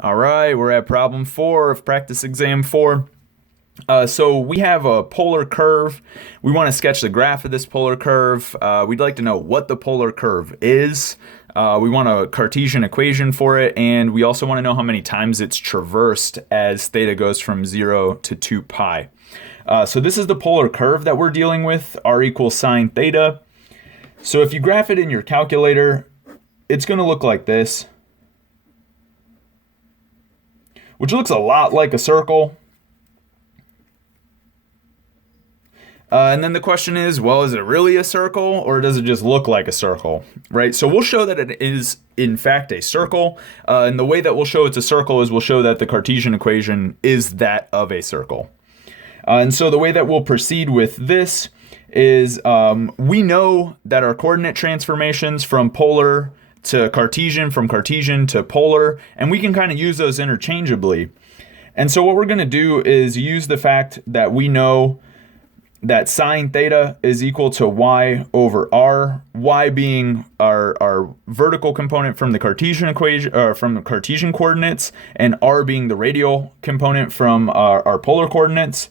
All right, we're at problem 4 of practice exam 4. So we have a polar curve. We want to sketch the graph of this polar curve. We'd like to know what the polar curve is. We want a Cartesian equation for it, and we also want to know how many times it's traversed as theta goes from 0 to 2 pi. So this is the polar curve that we're dealing with, r equals sine theta. So if you graph it in your calculator, it's going to look like this, which looks a lot like a circle. And then the question is, well, is it really a circle or does it just look like a circle, right? So we'll show that it is, in fact, a circle. And the way that we'll show it's a circle is we'll show that the Cartesian equation is that of a circle. And so the way that we'll proceed with this is we know that our coordinate transformations from polar to Cartesian, from Cartesian to polar, and we can kind of use those interchangeably. And so what we're going to do is use the fact that we know that sine theta is equal to y over r, y being our vertical component from the Cartesian equation, from the Cartesian coordinates, and r being the radial component from our polar coordinates.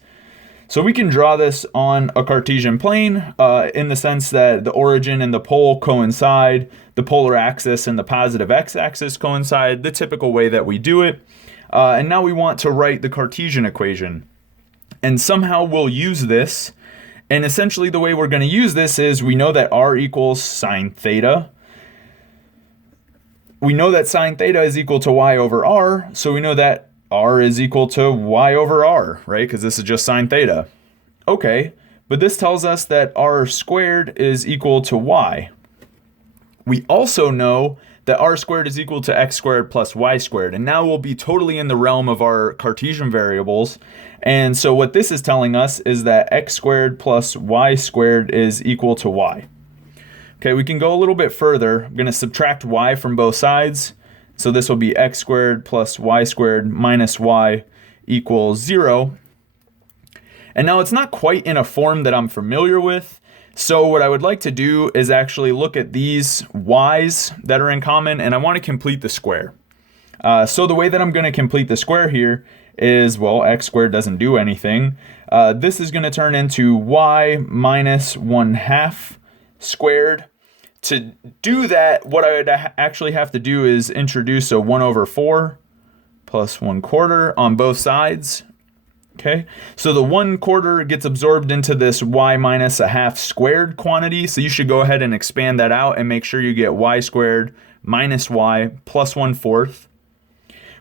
So we can draw this on a Cartesian plane in the sense that the origin and the pole coincide, the polar axis and the positive x-axis coincide, the typical way that we do it. And now we want to write the Cartesian equation. And somehow we'll use this. And essentially the way we're going to use this is we know that r equals sine theta. We know that sine theta is equal to y over r. So we know that r is equal to y over r, right? Because this is just sine theta. Okay, but this tells us that r squared is equal to y. We also know that r squared is equal to x squared plus y squared. And now we'll be totally in the realm of our Cartesian variables. And so what this is telling us is that x squared plus y squared is equal to y. Okay, we can go a little bit further. I'm going to subtract y from both sides. So this will be x squared plus y squared minus y equals 0. And now it's not quite in a form that I'm familiar with. So what I would like to do is actually look at these y's that are in common, and I want to complete the square. So the way that I'm going to complete the square here is, well, x squared doesn't do anything. This is going to turn into y minus 1/2 squared. To do that, what I would actually have to do is introduce a 1 over 4 plus 1/4 on both sides. Okay, so the 1/4 gets absorbed into this y minus 1/2 squared quantity. So you should go ahead and expand that out and make sure you get y squared minus y plus 1/4.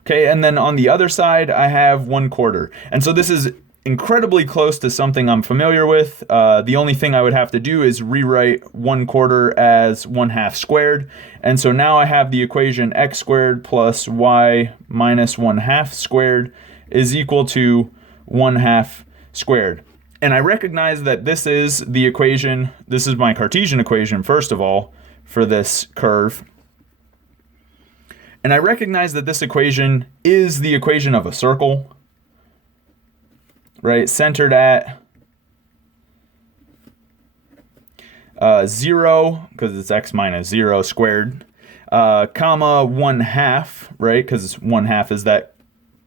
Okay, and then on the other side, I have 1/4. And so this is incredibly close to something I'm familiar with. The only thing I would have to do is rewrite 1/4 as 1/2 squared. And so now I have the equation x squared plus y minus 1/2 squared is equal to 1/2 squared. And I recognize that this is the equation, this is my Cartesian equation, first of all, for this curve. And I recognize that this equation is the equation of a circle, right? Centered at 0, because it's x minus 0 squared, comma 1/2, right? Because 1/2 is that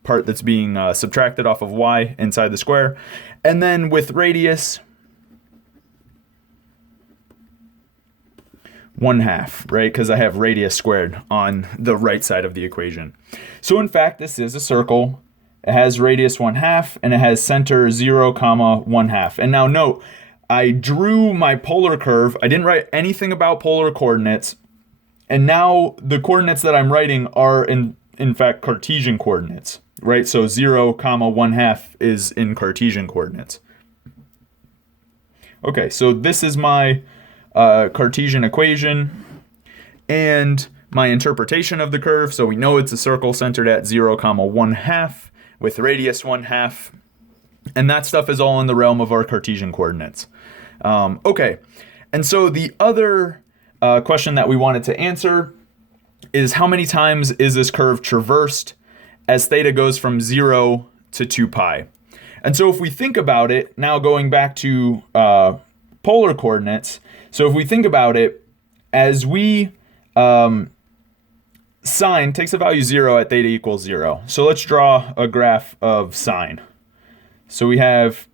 part that's being subtracted off of y inside the square. And then with radius 1/2, right? Because I have radius squared on the right side of the equation. So in fact, this is a circle. It has radius 1/2 and it has center 0, comma 1/2. And now note, I drew my polar curve. I didn't write anything about polar coordinates. And now the coordinates that I'm writing are in fact Cartesian coordinates, right? So 0, comma 1/2 is in Cartesian coordinates. Okay, so this is my Cartesian equation and my interpretation of the curve. So we know it's a circle centered at 0, comma 1/2 with radius 1/2. And that stuff is all in the realm of our Cartesian coordinates. Okay, and so the other question that we wanted to answer is how many times is this curve traversed as theta goes from 0 to 2 pi. And so if we think about it, now going back to polar coordinates, so if we think about it, as we sine takes the value 0 at theta equals 0. So let's draw a graph of sine. So we have,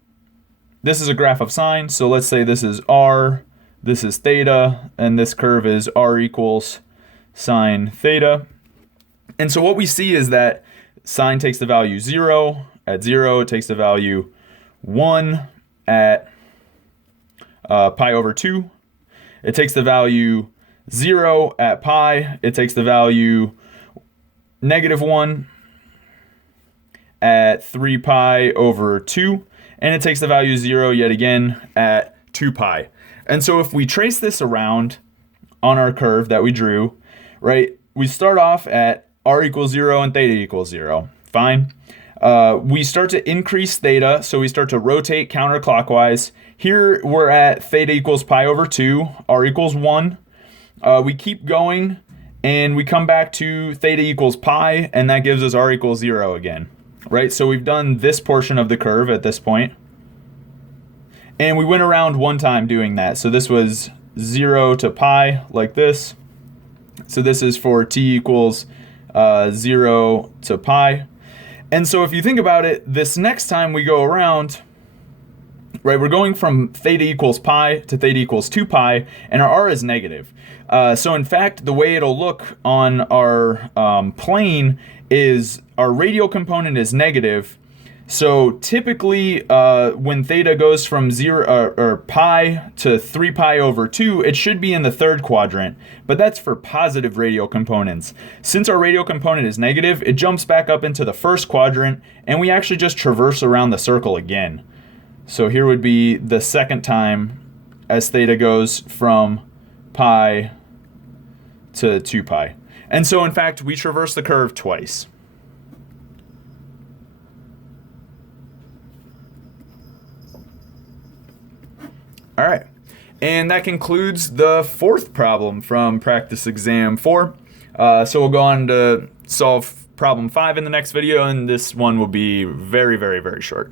this is a graph of sine. So let's say this is r, this is theta, and this curve is r equals sine theta. And so what we see is that sine takes the value 0 at 0. It takes the value 1 at pi over 2. It takes the value 0 at pi. It takes the value -1 at 3 pi over 2. And it takes the value 0 yet again at 2 pi. And so if we trace this around on our curve that we drew, right, we start off at r equals 0 and theta equals 0. Fine. We start to increase theta, so we start to rotate counterclockwise. Here we're at theta equals pi over 2, r equals 1. We keep going, and we come back to theta equals pi, and that gives us r equals 0 again. Right, so we've done this portion of the curve at this point. And we went around one time doing that. So this was 0 to pi, like this. So this is for t equals 0 to pi. And so if you think about it, this next time we go around, right, we're going from theta equals pi to theta equals 2 pi, and our r is negative. So in fact, the way it'll look on our plane is our radial component is negative. So typically, when theta goes from 0 or pi to 3 pi over 2, it should be in the third quadrant, but that's for positive radial components. Since our radial component is negative, it jumps back up into the first quadrant, and we actually just traverse around the circle again. So here would be the second time as theta goes from pi to 2 pi. And so in fact, we traverse the curve twice. All right, and that concludes the fourth problem from practice exam 4. So we'll go on to solve problem 5 in the next video, and this one will be very, very, very short.